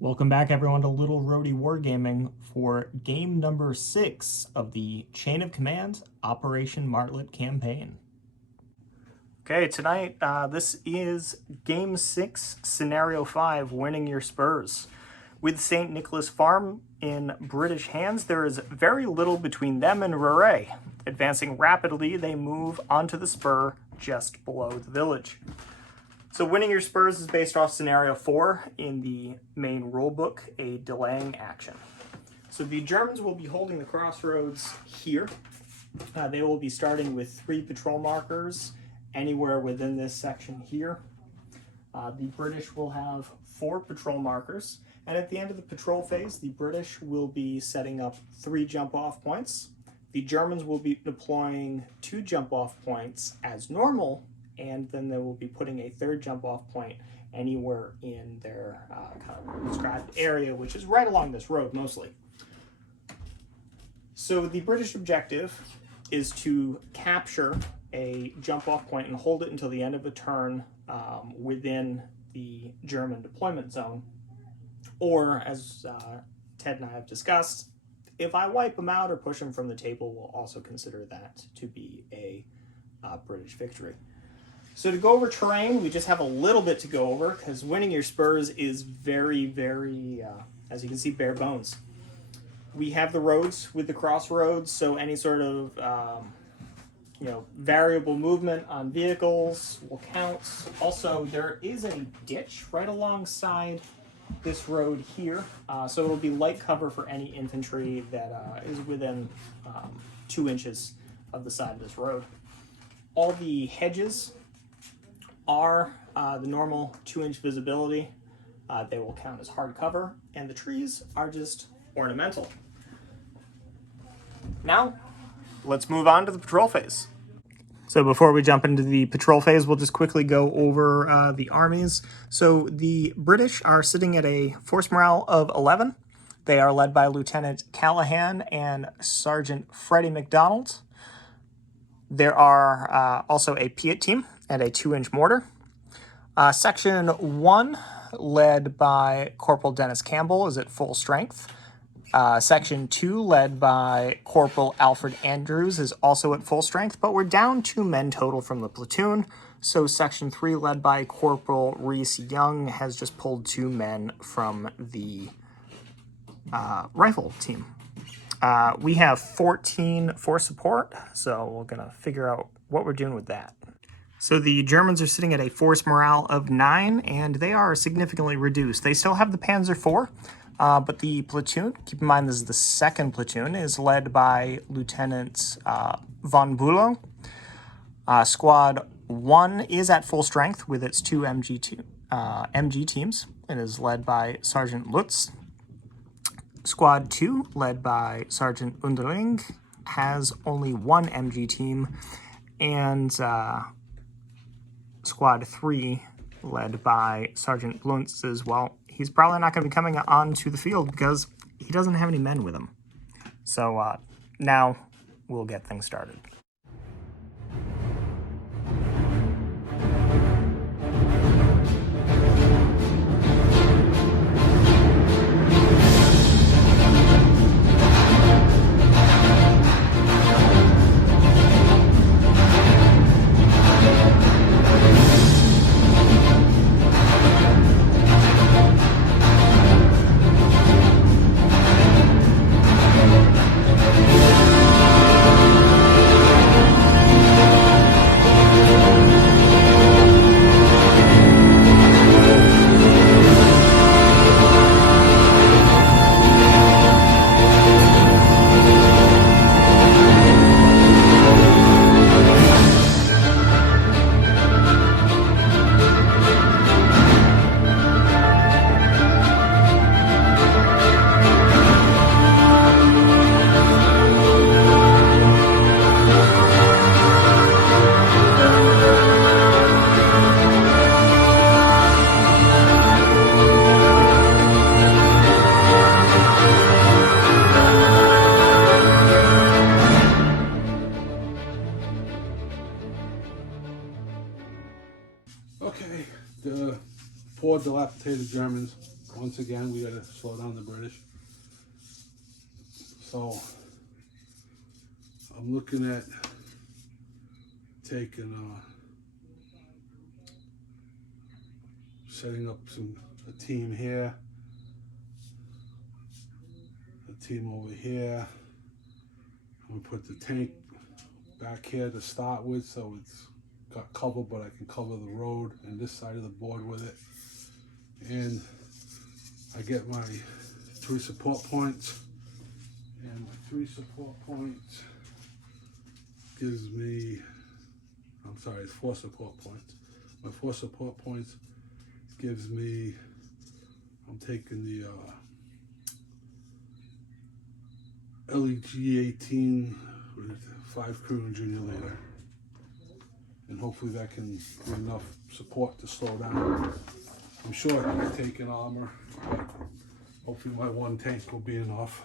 Welcome back, everyone, to Little Roadie Wargaming for game number 6 of the Chain of Command Operation Martlet campaign. Okay, tonight this is game 6, scenario 5, winning your spurs. With St. Nicholas Farm in British hands, there is very little between them and Ruray. Advancing rapidly, they move onto the spur just below the village. So winning your spurs is based off scenario 4 in the main rulebook, a delaying action. So the Germans will be holding the crossroads here. They will be starting with 3 patrol markers anywhere within this section here. The British will have 4 patrol markers, and at the end of the patrol phase, the British will be setting up 3 jump-off points. The Germans will be deploying 2 jump-off points as normal, and then they will be putting a 3rd jump-off point anywhere in their kind of described area, which is right along this road mostly. So the British objective is to capture a jump-off point and hold it until the end of a turn within the German deployment zone. Or, as Ted and I have discussed, if I wipe them out or push them from the table, we'll also consider that to be a British victory. So to go over terrain, we just have a little bit to go over because winning your spurs is very, very, as you can see, bare bones. We have the roads with the crossroads, so any sort of, variable movement on vehicles will count. Also, there is a ditch right alongside this road here, so it'll be light cover for any infantry that is within 2 inches of the side of this road. All the hedges are the normal 2-inch visibility. They will count as hard cover, and the trees are just ornamental. Now, let's move on to the patrol phase. So before we jump into the patrol phase, we'll just quickly go over the armies. So the British are sitting at a force morale of 11. They are led by Lieutenant Callahan and Sergeant Freddie McDonald. There are also a Piat team and a 2-inch mortar. Section 1, led by Corporal Dennis Campbell, is at full strength. Section 2, led by Corporal Alfred Andrews, is also at full strength, but we're down 2 men total from the platoon. So Section 3, led by Corporal Reese Young, has just pulled 2 men from the rifle team. We have 14 for support, so we're going to figure out what we're doing with that. So the Germans are sitting at a force morale of 9, and they are significantly reduced. They still have the Panzer IV, but the platoon, keep in mind this is the 2nd platoon, is led by Lieutenant von Bülow. Squad 1 is at full strength with its 2 MG teams and is led by Sergeant Lutz. Squad 2, led by Sergeant Underling, has only 1 MG team, and Squad 3, led by Sergeant Bluntz, as well. He's probably not going to be coming onto the field because he doesn't have any men with him. So now we'll get things started. Okay, the 4 dilapidated Germans once again, we gotta slow down the British. So I'm looking at taking setting up a team here, a team over here. I'm gonna put the tank back here to start with, so it's got cover, but I can cover the road and this side of the board with it. And I get my 3 support points, and my 3 support points gives me, I'm sorry, it's 4 support points. My 4 support points gives me, I'm taking the LEG-18 with 5 crew and junior leader. And hopefully that can be enough support to slow down. I'm sure I can take an armor, but hopefully my 1 tank will be enough.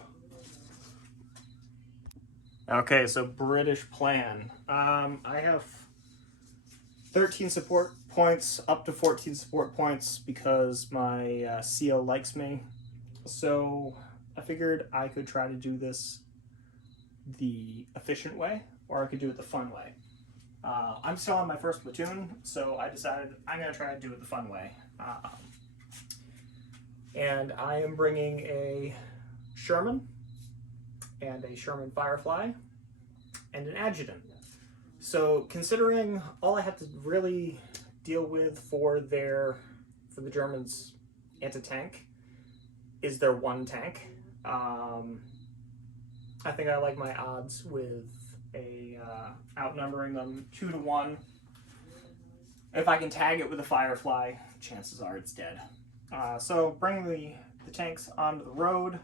Okay, so British plan. I have 13 support points, up to 14 support points, because my CO likes me. So I figured I could try to do this the efficient way, or I could do it the fun way. I'm still on my first platoon, so I decided I'm going to try to do it the fun way. And I am bringing a Sherman and a Sherman Firefly and an adjutant. So considering all I have to really deal with for the Germans' anti-tank is their 1 tank, I think I like my odds with outnumbering them 2 to 1. If I can tag it with a Firefly, chances are it's dead. So bring the tanks onto the road,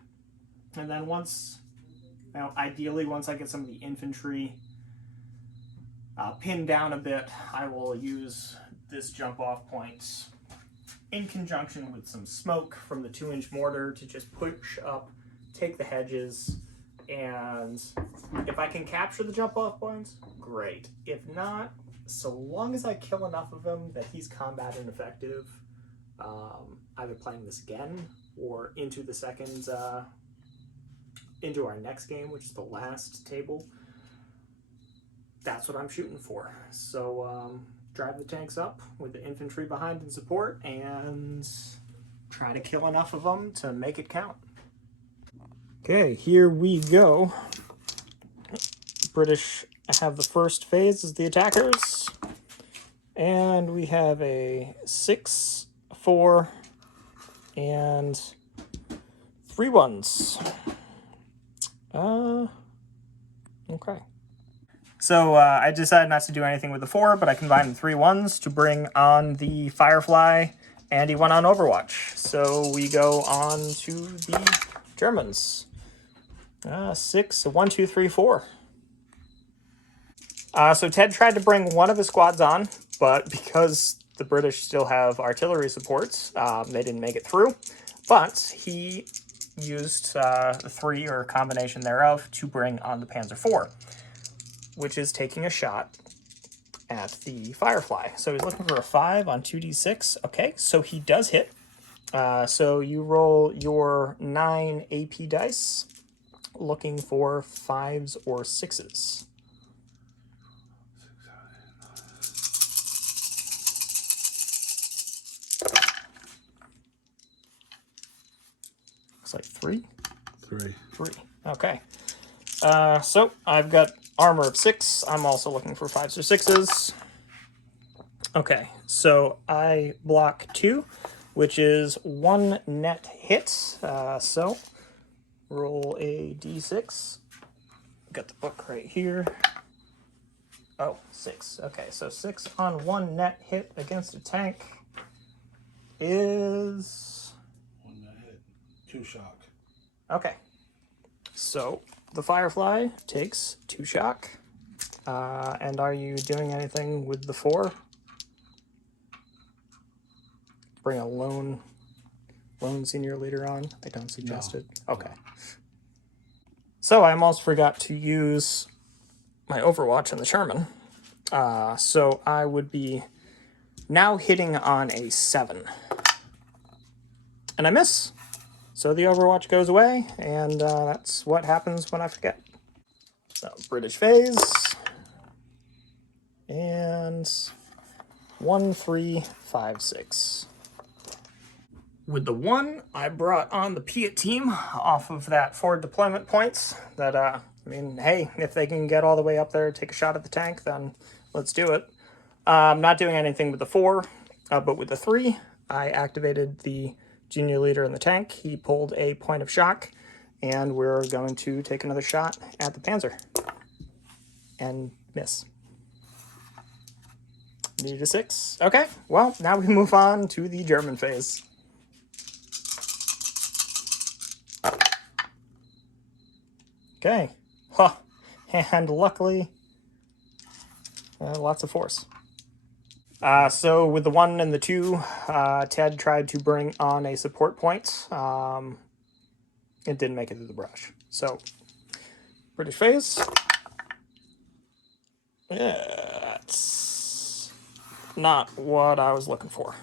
and then ideally once I get some of the infantry pinned down a bit, I will use this jump off point in conjunction with some smoke from the 2-inch mortar to just push up, take the hedges, and if I can capture the jump off points, great. If not, so long as I kill enough of him that he's combat ineffective, either playing this again or into the second, into our next game, which is the last table, that's what I'm shooting for. So drive the tanks up with the infantry behind in support and try to kill enough of them to make it count. Okay, here we go. British have the first phase as the attackers, and we have a 6, 4, and 3 ones. Okay. So I decided not to do anything with the 4, but I combined the 3 ones to bring on the Firefly, and he went on Overwatch. So we go on to the Germans. 6, 1, 2, 3, 4. So Ted tried to bring one of his squads on, but because the British still have artillery supports, they didn't make it through. But he used 3, or a combination thereof, to bring on the Panzer IV, which is taking a shot at the Firefly. So he's looking for a 5 on 2d6. Okay, so he does hit. So you roll your 9 AP dice, looking for 5s or 6s. Looks like 3. 3. Okay. So I've got armor of 6. I'm also looking for 5s or 6s. Okay, so I block 2, which is 1 net hit. So roll a d6. Got the book right here. Oh, 6. Okay, so 6 on 1 net hit against a tank is 1 net hit, 2 shock. Okay. So the Firefly takes 2 shock. And are you doing anything with the 4? Bring a lone senior leader on? I don't suggest it. Okay. So I almost forgot to use my Overwatch on the Sherman. So I would be now hitting on a 7. And I miss. So the Overwatch goes away, and that's what happens when I forget. So British phase. And 1, 3, 5, 6. With the 1, I brought on the Piat team off of that forward deployment points. That, I mean, hey, if they can get all the way up there, take a shot at the tank, then let's do it. I'm not doing anything with the 4, but with the 3, I activated the junior leader in the tank. He pulled a point of shock, and we're going to take another shot at the Panzer. And miss. Need a 6. Okay, well, now we move on to the German phase. Okay, huh, and luckily, lots of force. So with the 1 and the 2, Ted tried to bring on a support point. It didn't make it through the brush. So, British phase. Yeah, that's not what I was looking for.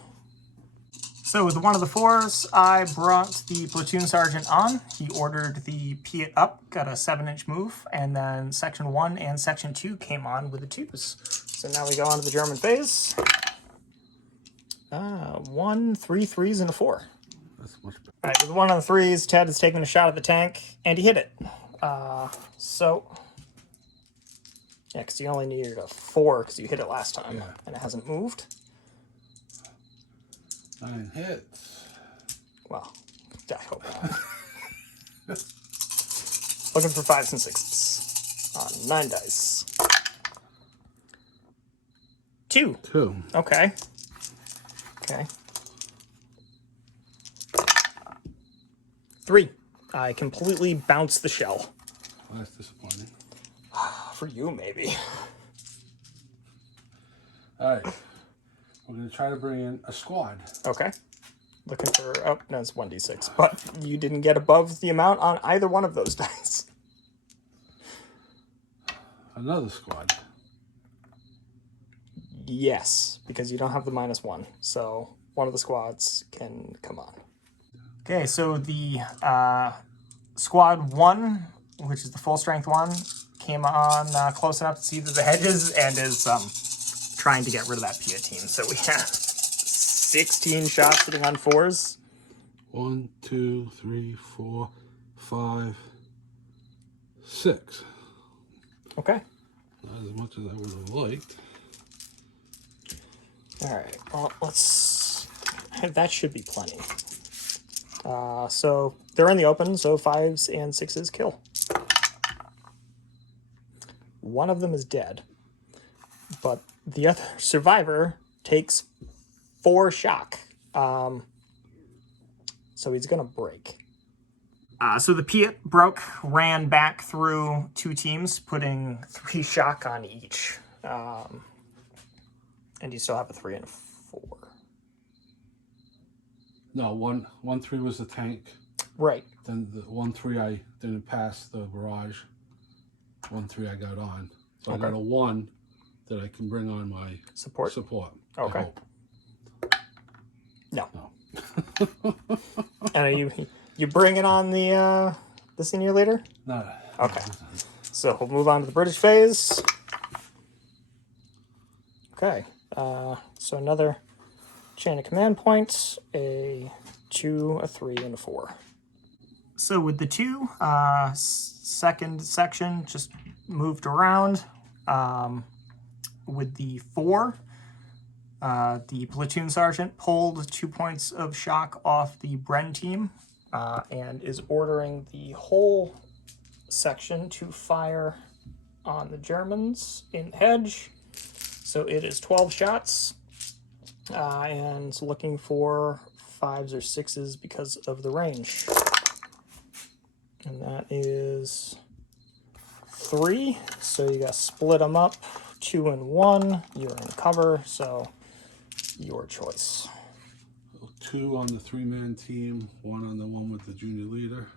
So with one of the 4s, I brought the platoon sergeant on. He ordered the Piat up, got a 7-inch move, and then section 1 and section 2 came on with the 2s. So now we go on to the German phase. 1, 3 3s, and a 4. That's much better. All right, with 1 on the 3s, Ted is taking a shot at the tank, and he hit it. So, yeah, because you only needed a 4 because you hit it last time, Yeah. and it hasn't moved. 9 hits. Well, I hope not. Looking for 5s and 6s on 9 dice. 2. 2. Okay. Okay. 3. I completely bounced the shell. Well, that's disappointing. For you, maybe. Alright. We're going to try to bring in a squad. Okay. Looking for... Oh, no, it's 1d6. But you didn't get above the amount on either one of those dice. Another squad. Yes, because you don't have the -1. So one of the squads can come on. Okay, so the squad 1, which is the full strength one, came on close enough to see through the hedges and is trying to get rid of that Piat team. So we have 16 shots sitting on 4s. 1, 2, 3, 4, 5, 6. Okay. Not as much as I would have liked. All right. Well, let's. That should be plenty. So they're in the open. So 5s and 6s kill. One of them is dead, but the other survivor takes 4 shock. So he's gonna break. So the Piat broke, ran back through 2 teams, putting 3 shock on each. And you still have a 3 and a 4. No, 1, 3 was the tank. Right. Then the 1, 3 I didn't pass the barrage. 1, 3 I got on. So Okay. I got a 1 that I can bring on my Support? support. Okay. I hope. No. No. And are you bringing on the senior leader? No. Okay. So we'll move on to the British phase. Okay. So another chain of command points, a 2, a 3, and a 4. So with the 2, second section just moved around. With the 4, the platoon sergeant pulled 2 points of shock off the Bren team and is ordering the whole section to fire on the Germans in the hedge. So it is 12 shots and looking for 5s or 6s because of the range. And that is 3. So you got to split them up. 2 and 1. You're in cover, so your choice. 2 on the 3-man team, 1 on the one with the junior leader.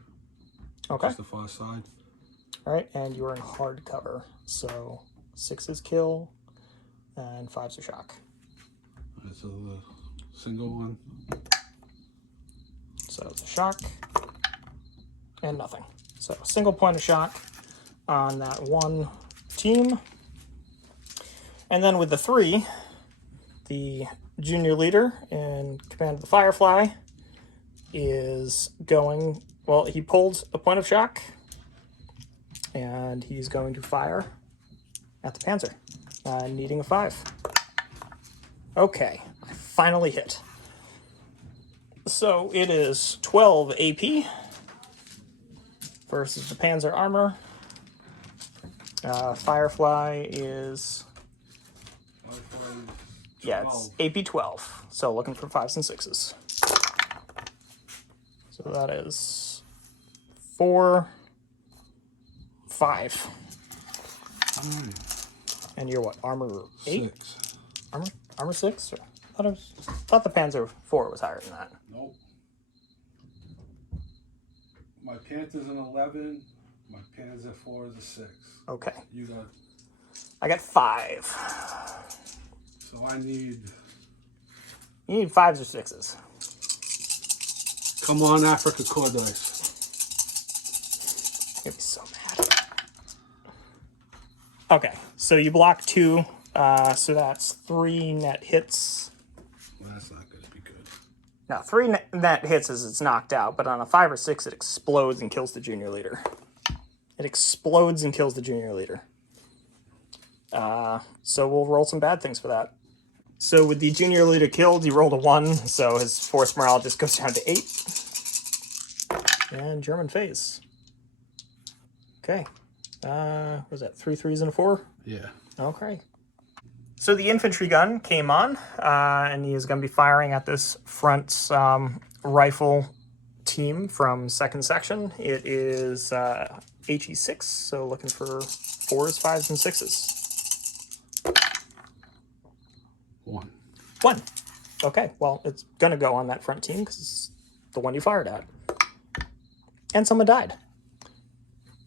Okay. Just the far side. All right, and you're in hard cover. So 6s kill and 5s are shock. Alright, so the single one. So it's a shock and nothing. So single point of shock on that one team. And then with the 3, the junior leader in command of the Firefly is going, well, he pulled a point of shock and he's going to fire at the Panzer, needing a 5. Okay, I finally hit. So it is 12 AP versus the Panzer armor. Firefly is, yeah, it's AP 12. So looking for 5s and 6s. So that is 4, 5. And you're what, armor 8? 6. Armor 6? I thought the Panzer 4 was higher than that. Nope. My Panther's an 11. My Panzer 4 is a 6. Okay. You got... I got 5. So I need... You need 5s or 6s. Come on, Africa Cordice. I'm gonna be so mad. Okay, so you block 2, so that's 3 net hits. Well, that's not going to be good. Now, 3 net hits as it's knocked out, but on a 5 or 6, it explodes and kills the junior leader. It explodes and kills the junior leader. So we'll roll some bad things for that. So with the junior leader killed, he rolled a 1, so his force morale just goes down to 8. And German phase. Okay. What was that, 3 3s and a 4? Yeah. Okay. So the infantry gun came on, and he is going to be firing at this front rifle team from 2nd section. It is HE6, so looking for 4s, 5s, and 6s. 1. 1. Okay, well, it's going to go on that front team because it's the one you fired at. And someone died.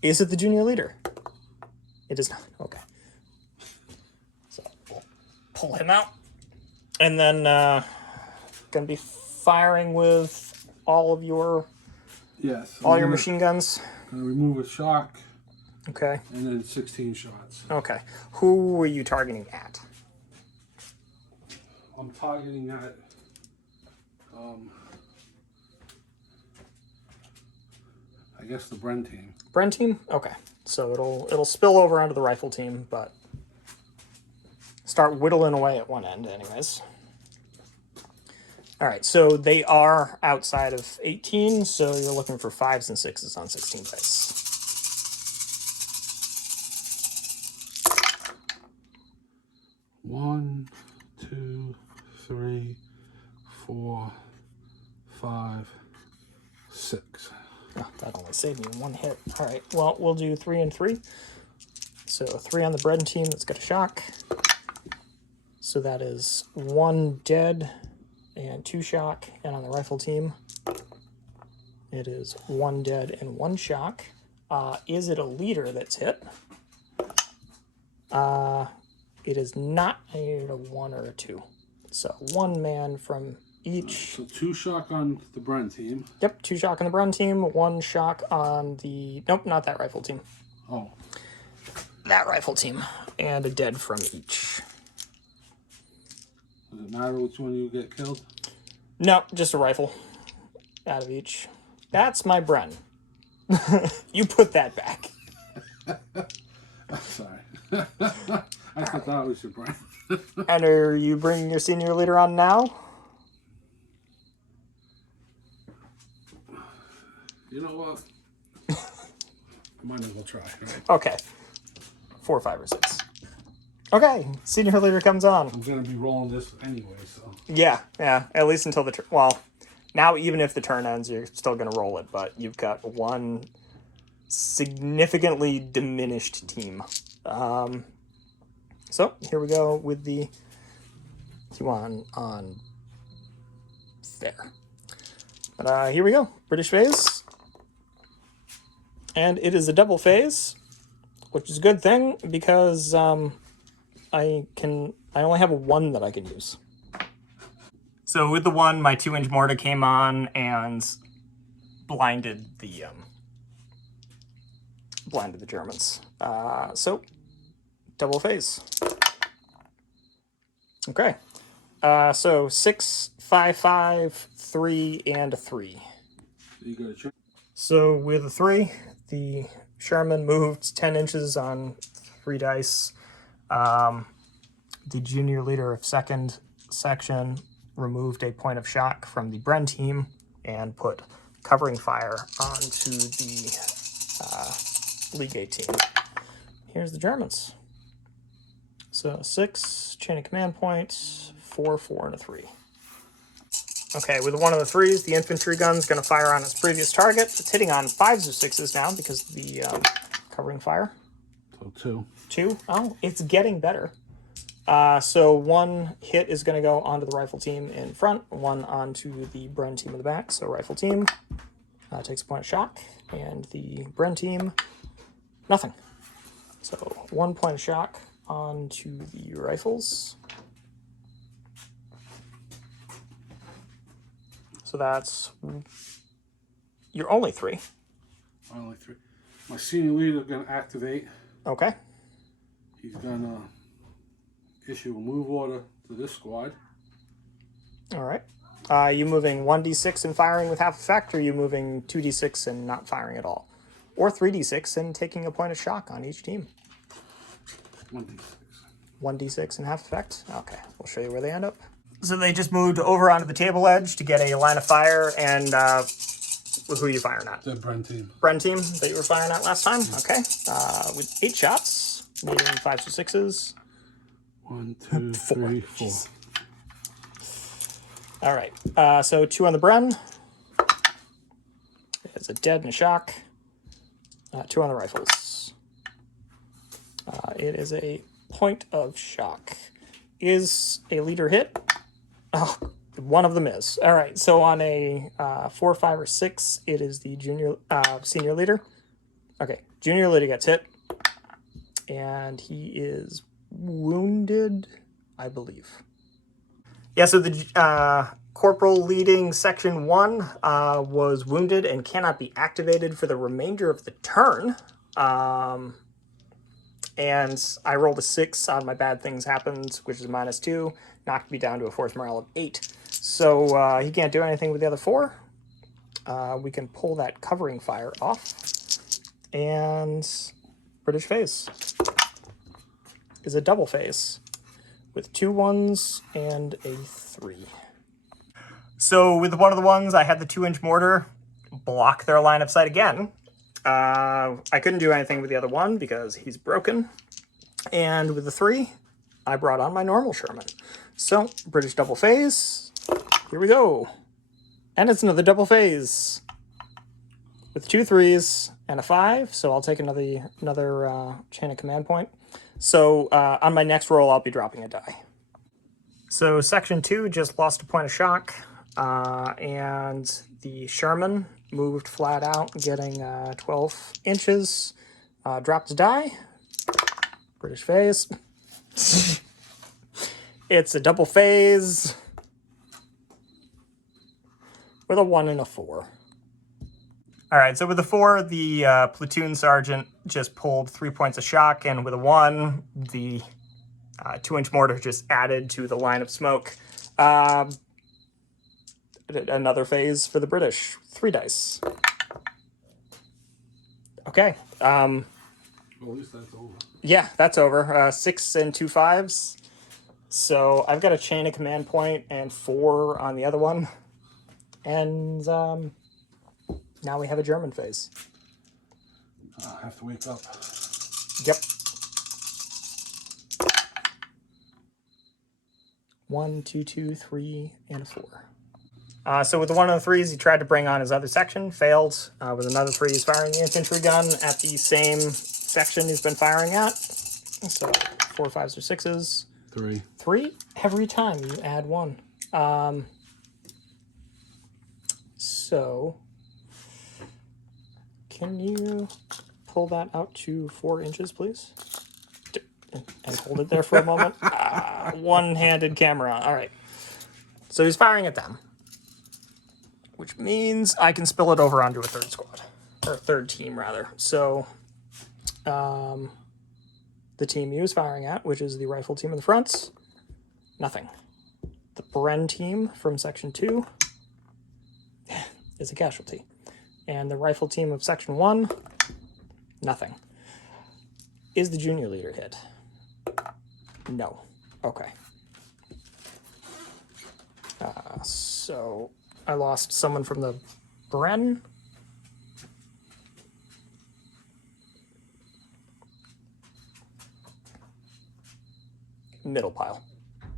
Is it the junior leader? It is not. Okay. So we'll pull him out. And then going to be firing with all of your... Yes. All your machine guns. Going to remove a shock. Okay. And then 16 shots. Okay. Who were you targeting at? I'm targeting at I guess the Bren team. Bren team? Okay. So it'll spill over onto the rifle team, but start whittling away at one end anyways. All right, so they are outside of 18, so you're looking for 5s and 6s on 16 dice. One, 2, 3, 4, 5, 6. Oh, that only saved me 1 hit. All right, well, we'll do 3 and 3. So 3 on the Bren team that's got a shock. So that is 1 dead and 2 shock. And on the rifle team, it is 1 dead and 1 shock. Is it a leader that's hit? It is not. I need a 1 or a 2. So 1 man from each. So 2 shock on the Bren team. Yep, 2 shock on the Bren team, 1 shock on the... Nope, not that rifle team. Oh. That rifle team. And a dead from each. Does it matter which one you get killed? No, just a rifle out of each. That's my Bren. You put that back. I'm sorry. I thought that was your Bren. And are you bringing your senior leader on now? You know what? I might as well try. Right? Okay. 4, 5, or 6. Okay, senior leader comes on. I'm going to be rolling this anyway, so. Yeah, at least until the turn. Well, now even if the turn ends, you're still going to roll it, but you've got 1 significantly diminished team. So here we go with the Q1 on there. But here we go, British phase. And it is a double phase, which is a good thing because I only have a 1 that I can use. So with the 1, my 2-inch mortar came on, and blinded the Germans. So double phase. Okay. So 6, 5, 5, 3, and a 3. You got a check. So with a 3, the Sherman moved 10 inches on 3 dice. The junior leader of 2nd section removed a point of shock from the Bren team and put covering fire onto the League A team. Here's the Germans. So 6, chain of command points, 4, 4, and a 3. Okay, with one of the 3s, the infantry gun's going to fire on its previous target. It's hitting on 5s or 6s now because of the covering fire. So 2. 2? Oh, it's getting better. So 1 hit is going to go onto the rifle team in front, 1 onto the Bren team in the back. So rifle team takes a point of shock, and the Bren team, nothing. So 1 point of shock onto the rifles. So that's your only 3. Only 3. My senior leader is going to activate. Okay. He's going to issue a move order to this squad. All right. You moving 1d6 and firing with half effect, or are you moving 2d6 and not firing at all? Or 3d6 and taking a point of shock on each team? 1d6. 1d6 and half effect? Okay, we'll show you where they end up. So they just moved over onto the table edge to get a line of fire, and who are you firing at? The Bren team. Bren team that you were firing at last time? Okay. With 8 shots, needing 5s or 6s. 1, 2, 3, 4. All right. So 2 on the Bren. It's a dead and a shock. 2 on the rifles. It is a point of shock. Is a leader hit? Oh, one of them is. All right. So on a 4, 5, or 6, it is the senior leader. Okay. Junior leader gets hit. And he is wounded, I believe. Yeah, so the corporal leading section 1 was wounded and cannot be activated for the remainder of the turn. And I rolled a 6 on my bad things happened, which is -2, knocked me down to a force morale of 8. So he can't do anything with the other 4. We can pull that covering fire off. And British phase is a double phase with 2 1s and a 3. So with one of the ones, I had the 2-inch mortar block their line of sight again. I couldn't do anything with the other 1 because he's broken. And with the 3, I brought on my normal Sherman. So British double phase, here we go. And it's another double phase with 2 3s and a 5. So I'll take another chain of command point. So on my next roll, I'll be dropping a die. So section 2 just lost a point of shock, and the Sherman moved flat out, getting 12 inches. Dropped a die. British phase. It's a double phase with a 1 and a 4. All right, so with the 4, the platoon sergeant just pulled 3 points of shock, and with a 1, the 2-inch mortar just added to the line of smoke. Another phase for the British. 3 dice. Okay. Well, at least that's over. Yeah, that's over. 6 and 2 5s. So I've got a chain of command point and 4 on the other one. And now we have a German phase. I have to wake up. Yep. 1, 2, 2, 3, and a 4. So with the 1 of the 3s, he tried to bring on his other section, failed. With another 3, he's firing the infantry gun at the same section he's been firing at. So 4, 5s, or 6s. 3. 3 every time you add 1. So can you pull that out to 4 inches, please? And hold it there for a moment. One-handed camera. All right. So he's firing at them. which means I can spill it over onto a third squad, or third team rather. So the team he was firing at, which is the rifle team in the front, nothing. The Bren team from Section 2 is a casualty. And the rifle team of Section 1, nothing. Is the junior leader hit? No. Okay. So I lost someone from the Bren. Middle pile,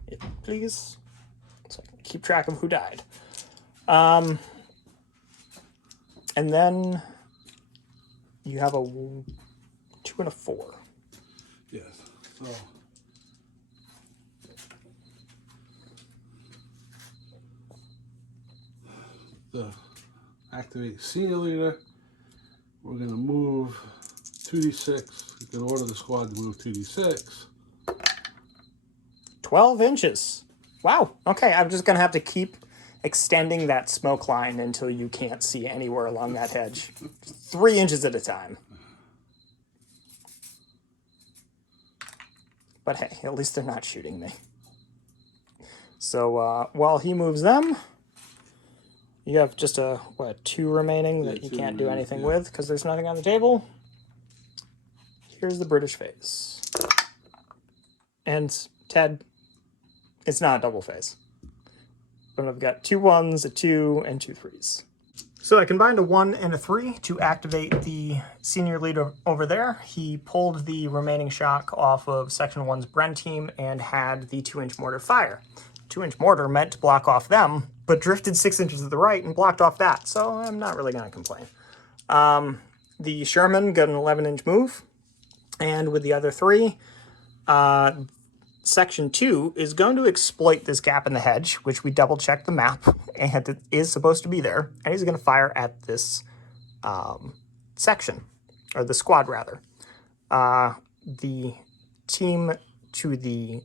if please, so I can keep track of who died. And then you have a 2 and a 4. Yes. So the activate senior leader. We're gonna move 2d6. You can order the squad to move 2d6. 12 inches. Wow. Okay, I'm just gonna have to keep extending that smoke line until you can't see anywhere along that hedge. 3 inches at a time. But hey, at least they're not shooting me. So while he moves them, you have just a, what, 2 remaining that you can't do anything with because there's nothing on the table. Here's the British phase. And Ted, it's not a double phase. But I've got 2 1s, a 2, and 2 3s. So I combined a 1 and a 3 to activate the senior leader over there. He pulled the remaining shock off of Section 1's Bren team and had the 2-inch mortar fire. 2-inch mortar meant to block off them, but drifted 6 inches to the right and blocked off that, so I'm not really going to complain. The Sherman got an 11-inch move, and with the other 3, Section 2 is going to exploit this gap in the hedge, which we double-checked the map, and it is supposed to be there, and he's going to fire at this section, or the squad, rather. The team to the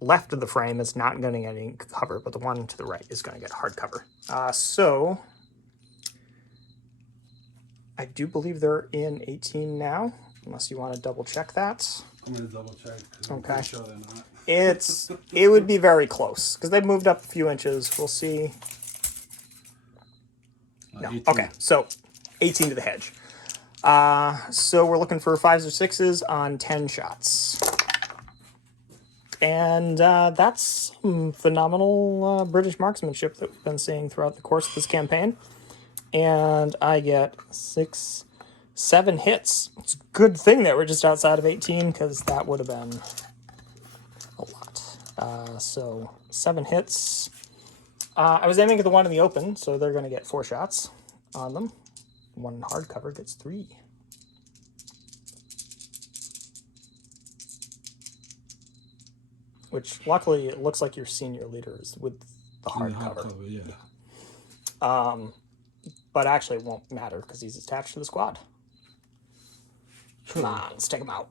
left of the frame is not going to get any cover, but the one to the right is going to get hard cover. So I do believe they're in 18 now, unless you want to double-check that. I'm going to double check. Okay. I'm sure they're not. It would be very close because they've moved up a few inches. We'll see. No. 18. Okay, so 18 to the hedge. So we're looking for 5s or 6s on 10 shots. And that's some phenomenal British marksmanship that we've been seeing throughout the course of this campaign. And I get 6, 7 hits. It's a good thing that we're just outside of 18 because that would have been a lot. So 7 hits. I was aiming at the one in the open, so they're going to get 4 shots on them. One in hardcover gets 3. Which, luckily, it looks like your senior leader is with the hardcover. Yeah. But actually, it won't matter because he's attached to the squad. Come on, let's take him out.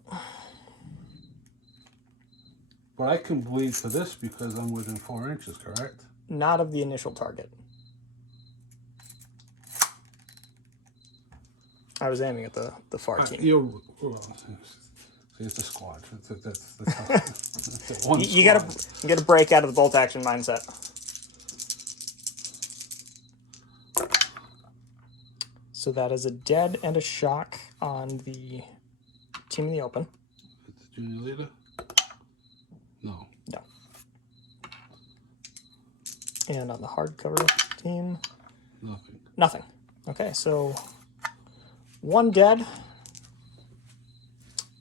But I can bleed for this because I'm within 4 inches, correct? Not of the initial target. I was aiming at the far team. It's a squad. That's one you gotta break out of the bolt action mindset. So that is a dead and a shock on the team in the open. It's the junior leader? No. No. And on the hardcover team? Nothing. Nothing. Okay, so 1 dead.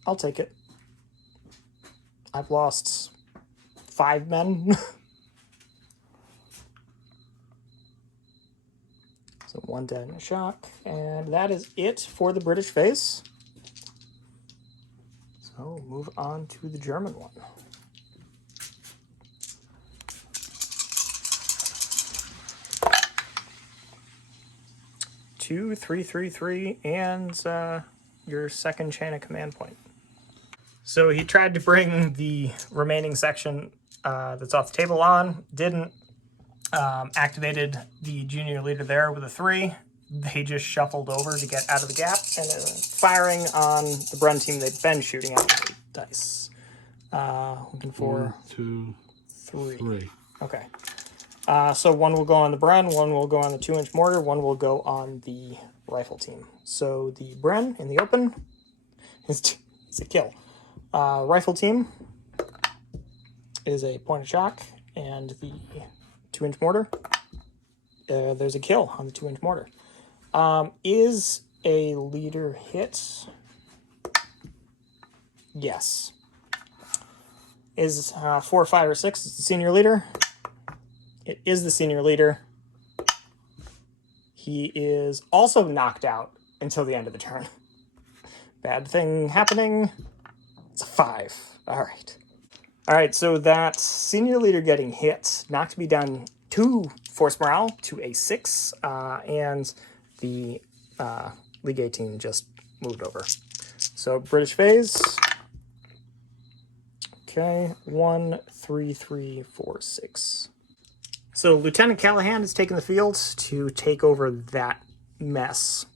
I'll take it. I've lost 5 men. So 1 dead and a shock. And that is it for the British phase. So move on to the German one. Two, 3, 3, 3, and your second chain of command point. So he tried to bring the remaining section that's off the table on, didn't. Activated the junior leader there with a 3. They just shuffled over to get out of the gap, and firing on the Bren team they've been shooting at with 8 dice. Looking for 1, 2, 3. Okay. So one will go on the Bren, one will go on the 2-inch mortar, one will go on the rifle team. So the Bren in the open is a kill. Rifle team is a point of shock, and the 2-inch mortar, there's a kill on the 2-inch mortar. Is a leader hit? Yes. Is 4, 5, or 6 is the senior leader? It is the senior leader. He is also knocked out until the end of the turn. Bad thing happening. It's a 5. All right. All right, so that senior leader getting hit knocked me down 2 force morale to a 6, and the League 18 just moved over. So British phase. Okay, 1, 3, 3, 4, 6. So Lieutenant Callahan has taken the field to take over that mess.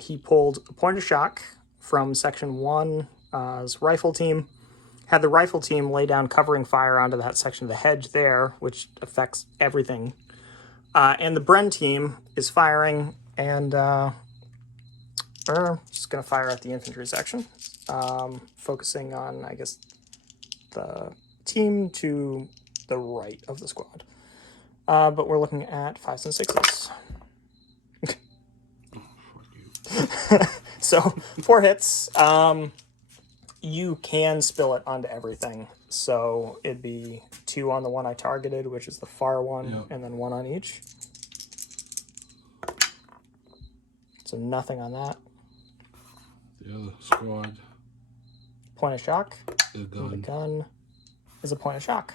He pulled a point of shock from Section 1's rifle team, had the rifle team lay down covering fire onto that section of the hedge there, which affects everything. And the Bren team is firing, and we're just going to fire at the infantry section, focusing on, I guess, the team to the right of the squad. But we're looking at 5s and 6s. So 4 hits. You can spill it onto everything. So it'd be 2 on the one I targeted, which is the far one, yep, and then 1 on each. So nothing on that. The other squad. Point of shock. The gun. The gun is a point of shock.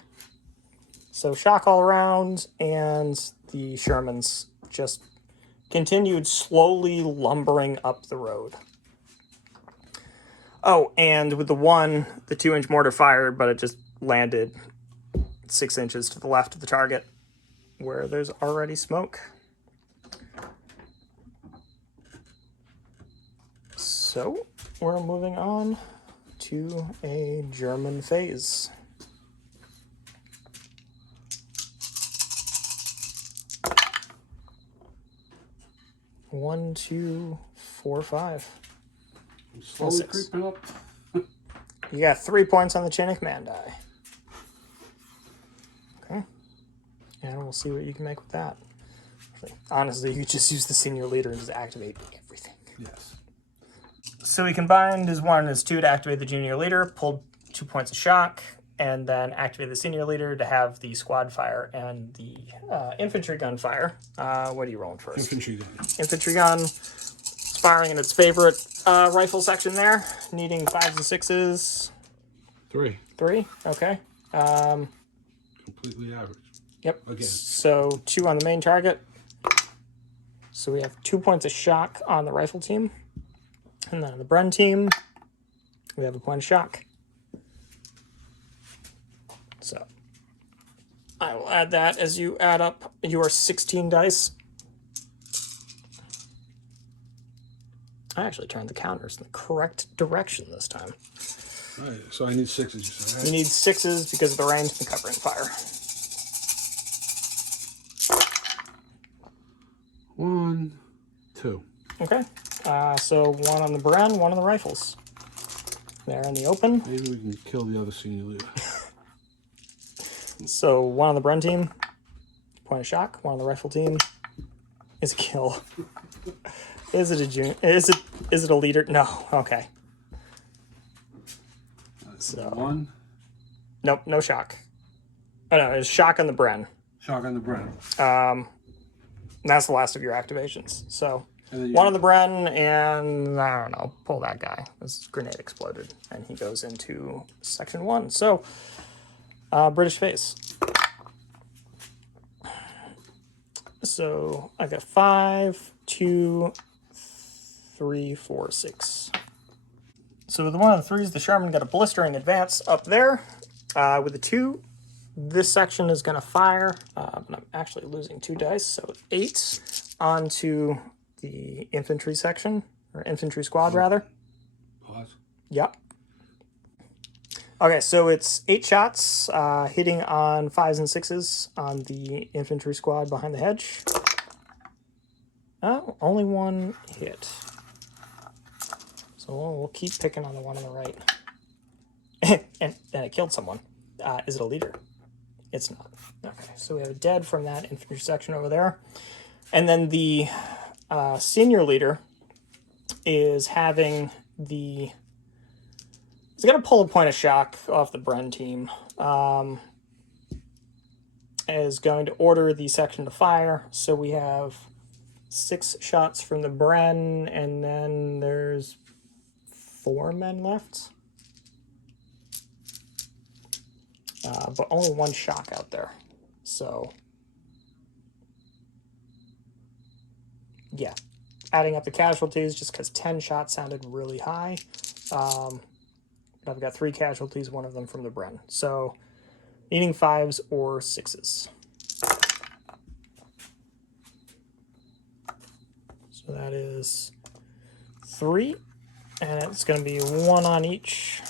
So shock all around, and the Shermans just continued slowly lumbering up the road. Oh, and with the 1, the 2-inch mortar fired, but it just landed 6 inches to the left of the target, where there's already smoke. So we're moving on to a German phase. One, 2, 4, 5. I'm slowly 6. creeping up. You got 3 points on the chain of command die. Okay. And we'll see what you can make with that. Honestly, you just use the senior leader and just activate everything. Yes. So he combined his 1 and his 2 to activate the junior leader, pulled 2 points of shock, and then activated the senior leader to have the squad fire and the infantry gun fire. What are you rolling first? Infantry gun. Infantry gun. It's firing in its favorite rifle section there, needing 5s and 6s. 3. 3, okay. Completely average. Yep. Again. So 2 on the main target. So we have 2 points of shock on the rifle team. And then on the Bren team, we have a point of shock. So I will add that as you add up your 16 dice. I actually turned the counters in the correct direction this time. All right, so I need 6s, you said, right? You need 6s because of the range and the covering fire. 1, 2. Okay. So 1 on the Bren, 1 on the rifles. They're in the open. Maybe we can kill the other senior leader. So 1 on the Bren team, point of shock. 1 on the rifle team is a kill. Is it a is it a leader? No. Okay. So 1. Nope, no shock. Oh no, it's shock on the Bren. Shock on the Bren. That's the last of your activations. So 1 on the Bren, and I don't know, pull that guy. This grenade exploded, and he goes into section 1. So British phase. So I got 5, 2, 3, 4, 6. So with the 1 of the 3s, the Sherman got a blistering advance up there. With the 2, this section is going to fire, but I'm actually losing 2 dice, so 8 onto the infantry section, or infantry squad, rather. Pause. Yep. Okay, so it's 8 shots, hitting on 5s and 6s on the infantry squad behind the hedge. Oh, only 1 hit. So we'll keep picking on the one on the right. and it killed someone. Is it a leader? It's not. Okay, so we have a dead from that infantry section over there. And then the senior leader is having the... He's going to pull a point of shock off the Bren team. Is going to order the section to fire. So we have 6 shots from the Bren, and then there's 4 men left. But only 1 shock out there. So, yeah. Adding up the casualties just because 10 shots sounded really high. I've got 3 casualties, one of them from the Bren. So, needing 5s or 6s. So that is 3. And it's going to be 1 on each.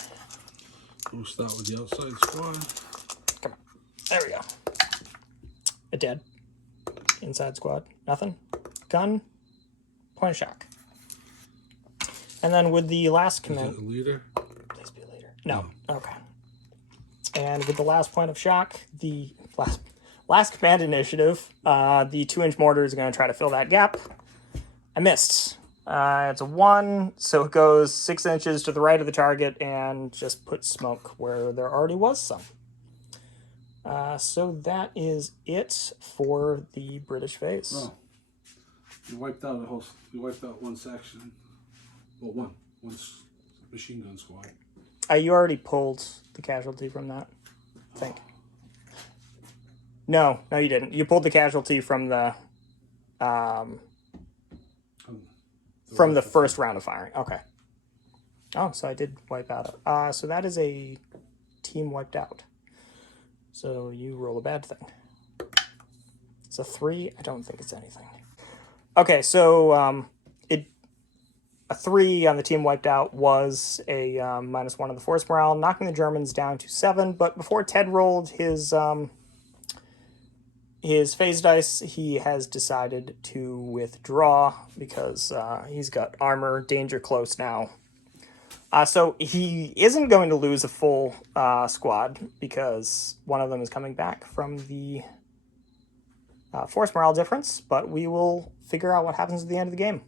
We'll start with the outside squad. Come on. There we go. A dead. Inside squad. Nothing. Gun. Point of shock. And then with the last command... Is it a leader? Please be a leader. No. Okay. And with the last point of shock, the last command initiative, the 2-inch mortar is going to try to fill that gap. I missed. It's a 1, so it goes 6 inches to the right of the target and just puts smoke where there already was some. So that is it for the British phase. Oh, you wiped out you wiped out 1 section. Well, one machine gun squad. You already pulled the casualty from that, I think. No, you didn't. You pulled the casualty from the first round of firing. Okay. Oh, so I did wipe out. So that is a team wiped out. So you roll a bad thing. It's a 3. I don't think it's anything. Okay, so a 3 on the team wiped out was a -1 on the force morale, knocking the Germans down to 7. But before Ted rolled his phase dice, he has decided to withdraw because he's got armor, danger close now. So he isn't going to lose a full squad because one of them is coming back from the force morale difference, but we will figure out what happens at the end of the game.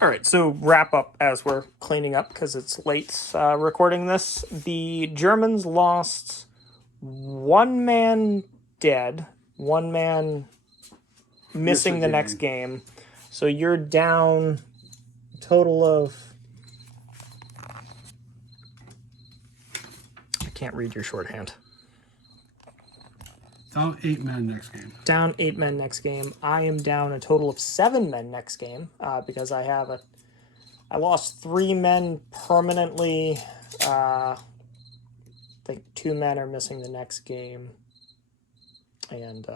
All right, so wrap up as we're cleaning up because it's late recording this. The Germans lost 1 man dead, 1 man missing the next game. So you're down a total of... I can't read your shorthand. Down 8 men next game. Down 8 men next game. I am down a total of 7 men next game because I lost 3 men permanently. I think 2 men are missing the next game. And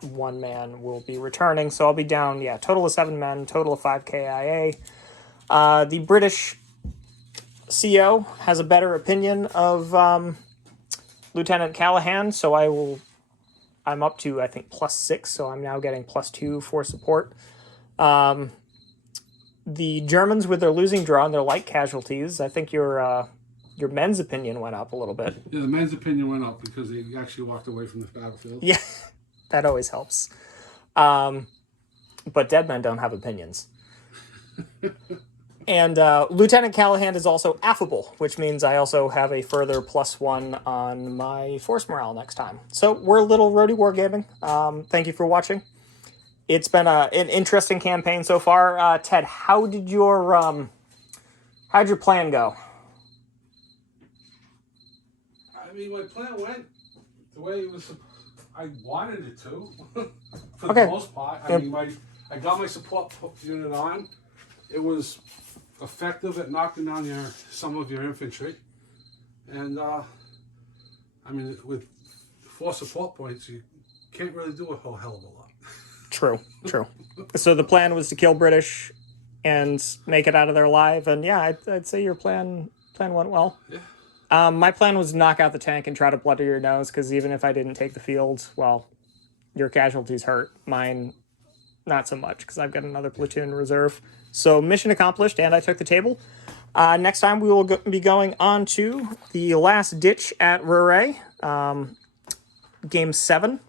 1 man will be returning. So I'll be down, total of 7 men, total of 5 KIA. The British CO has a better opinion of Lieutenant Callahan, so I'm up to, I think, +6, so I'm now getting +2 for support. The Germans, with their losing draw and their light casualties, I think your men's opinion went up a little bit. Yeah, the men's opinion went up because they actually walked away from the battlefield. Yeah, that always helps. But dead men don't have opinions. And Lieutenant Callahan is also affable, which means I also have a further +1 on my force morale next time. So we're a little roadie wargaming. Thank you for watching. It's been an interesting campaign so far. Ted, how'd your plan go? I mean, my plan went the way it was. I wanted it to, for Okay. the most part. I mean, I got my support unit on. It was effective at knocking down some of your infantry. And I mean, with 4 support points, you can't really do a whole hell of a lot. True, true. So the plan was to kill British and make it out of there alive, and yeah, I'd say your plan went well. Yeah. My plan was to knock out the tank and try to bloody your nose, because even if I didn't take the field, well, your casualties hurt. Mine, not so much, because I've got another platoon in reserve. So mission accomplished, and I took the table. Next time we will be going on to the last ditch at Ruray, game 7.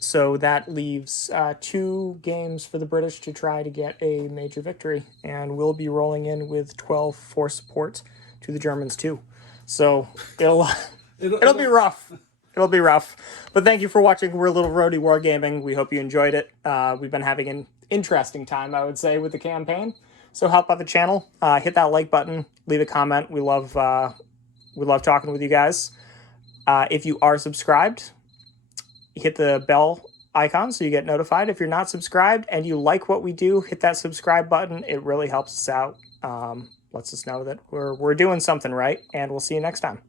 So that leaves 2 games for the British to try to get a major victory, and we'll be rolling in with 12 force support to the Germans too. So it'll be rough. It'll be rough. But thank you for watching. We're Little Roadie Wargaming. We hope you enjoyed it. We've been having an interesting time, I would say, with the campaign. So help out the channel. Hit that like button. Leave a comment. We love talking with you guys. If you are subscribed, hit the bell icon so you get notified. If you're not subscribed and you like what we do, hit that subscribe button. It really helps us out. Lets us know that we're doing something right, and we'll see you next time.